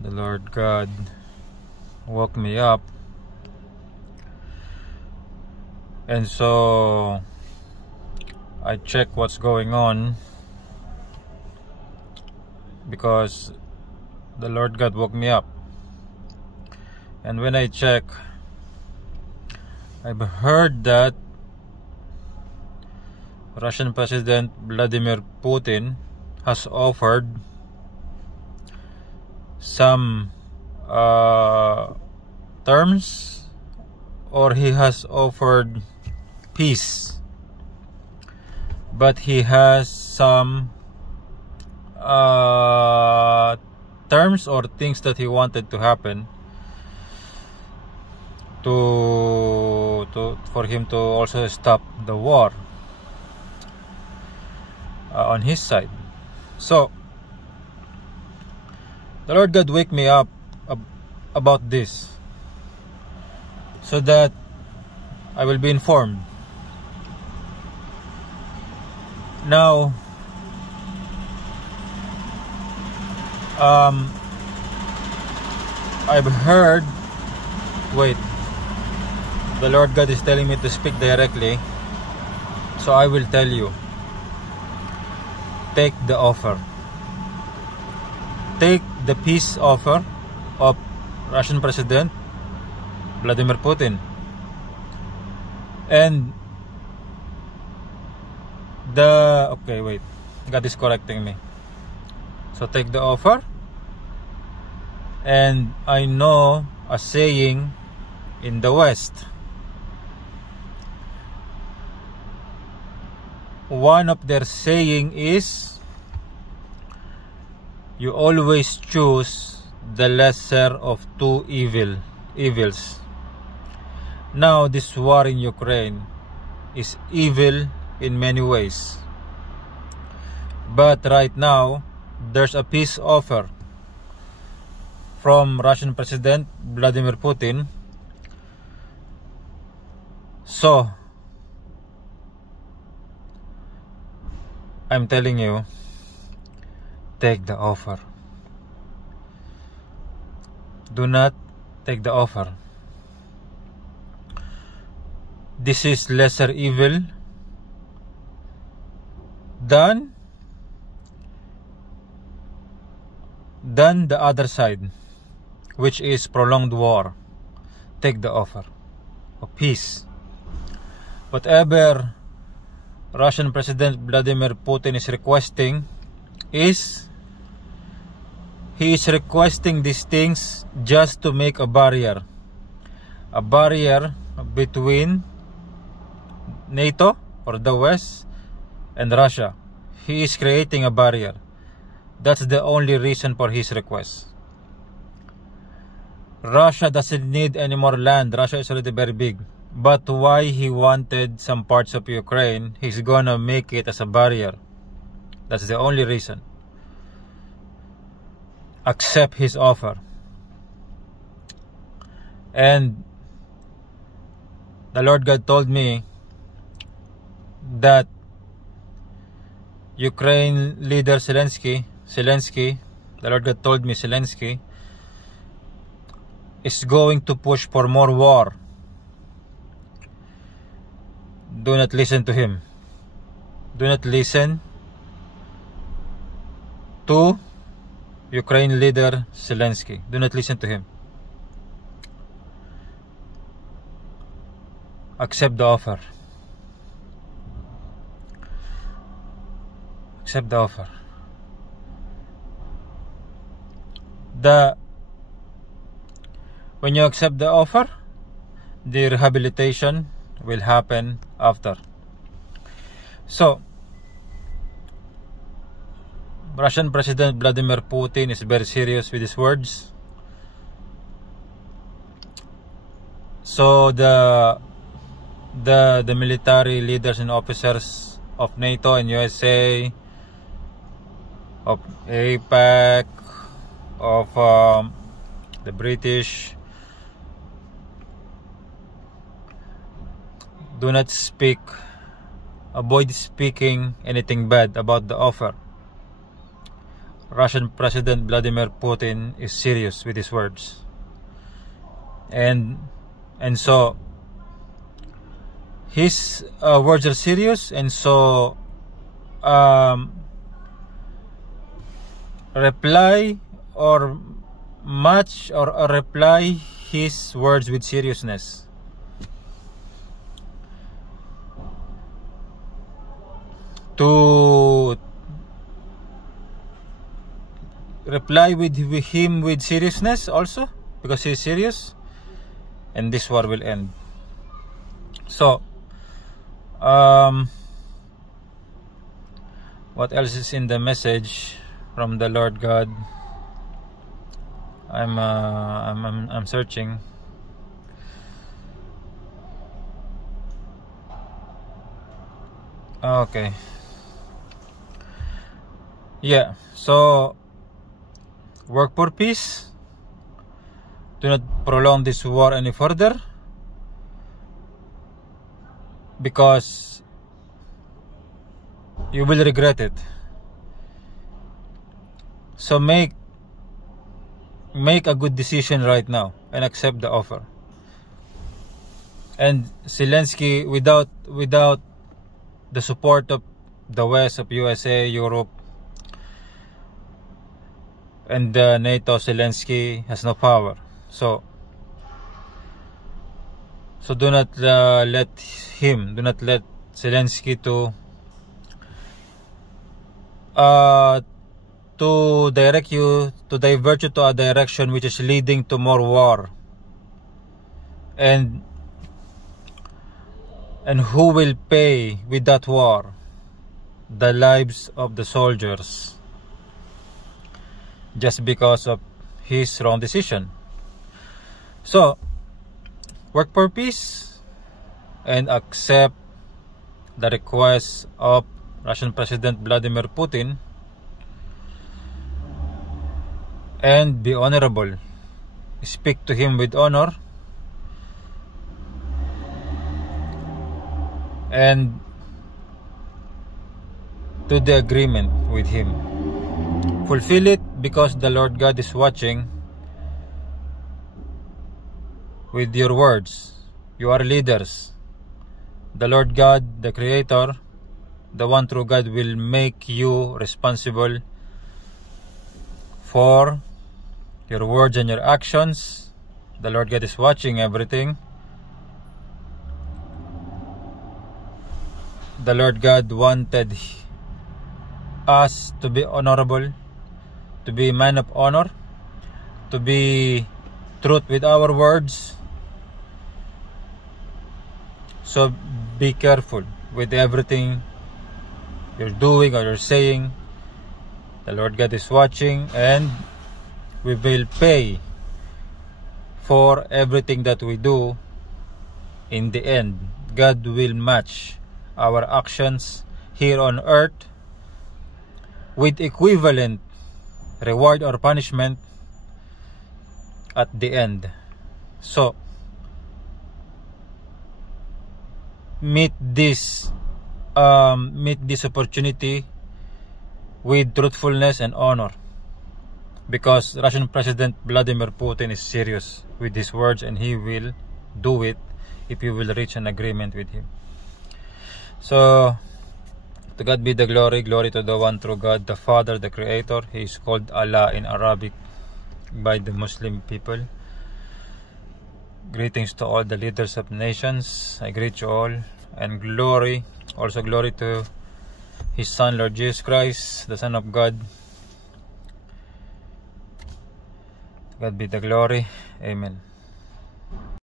the Lord God woke me up, and so I check what's going on, because the Lord God woke me up. And when I check, I've heard that Russian President Vladimir Putin has offered some terms, or he has offered peace, but he has some terms or things that he wanted to happen for him to also stop the war on his side. So the Lord God wake me up about this, so that I will be informed. Now, I've heard, wait, the Lord God is telling me to speak directly, so I will tell you. Take the offer. Take the peace offer of Russian President Vladimir Putin. And okay, wait, God is correcting me. So take the offer. And I know a saying in the West. One of their saying is, you always choose the lesser of two evils. Now this war in Ukraine is evil in many ways, but right now there's a peace offer from Russian President Vladimir Putin. So I'm telling you, take the offer. Do not take the offer. This is lesser evil than the other side, which is prolonged war. Take the offer of peace. Whatever Russian President Vladimir Putin is requesting is, he is requesting these things just to make a barrier between NATO or the West and Russia. He is creating a barrier. That's the only reason for his request. Russia doesn't need any more land. Russia is already very big. But why he wanted some parts of Ukraine, he's gonna make it as a barrier. That's the only reason. Accept his offer. And the Lord God told me that Ukraine leader Zelensky, the Lord God told me Zelensky is going to push for more war. Do not listen to him. Do not listen to Ukraine leader Zelensky. Do not listen to him. Accept the offer. Accept the offer. When you accept the offer, the rehabilitation will happen after. So, Russian President Vladimir Putin is very serious with his words. So the military leaders and officers of NATO and USA, of APEC, of the British, do not speak, avoid speaking anything bad about the offer. Russian President Vladimir Putin is serious with his words, and so his words are serious, and so reply or match or reply his words with seriousness. To reply with him with seriousness also, because he is serious, and this war will end. So what else is in the message from the Lord God? I'm searching. Okay. Yeah, so work for peace. Do not prolong this war any further, because you will regret it. So make a good decision right now and accept the offer. And Zelensky, without the support of the West, of USA, Europe, and NATO, Zelensky has no power. So do not let Zelensky to divert you to a direction which is leading to more war. And who will pay with that war? The lives of the soldiers, just because of his wrong decision. So work for peace and accept the request of Russian President Vladimir Putin, and be honorable. Speak to him with honor, and do the agreement with him. Fulfill it, because the Lord God is watching with your words. You are leaders. The Lord God, the Creator, the one true God, will make you responsible for your words and your actions. The Lord God is watching everything. The Lord God wanted us to be honorable, to be man of honor, to be truth with our words. So be careful with everything you're doing or you're saying. The Lord God is watching, and we will pay for everything that we do. In the end, God will match our actions here on earth with equivalent reward or punishment at the end. So meet this opportunity with truthfulness and honor, because Russian President Vladimir Putin is serious with his words, and he will do it if you will reach an agreement with him. So to God be the glory. Glory to the one true God, the Father, the Creator. He is called Allah in Arabic by the Muslim people. Greetings to all the leaders of nations. I greet you all, and glory to His Son, Lord Jesus Christ, the Son of God. To God be the glory. Amen.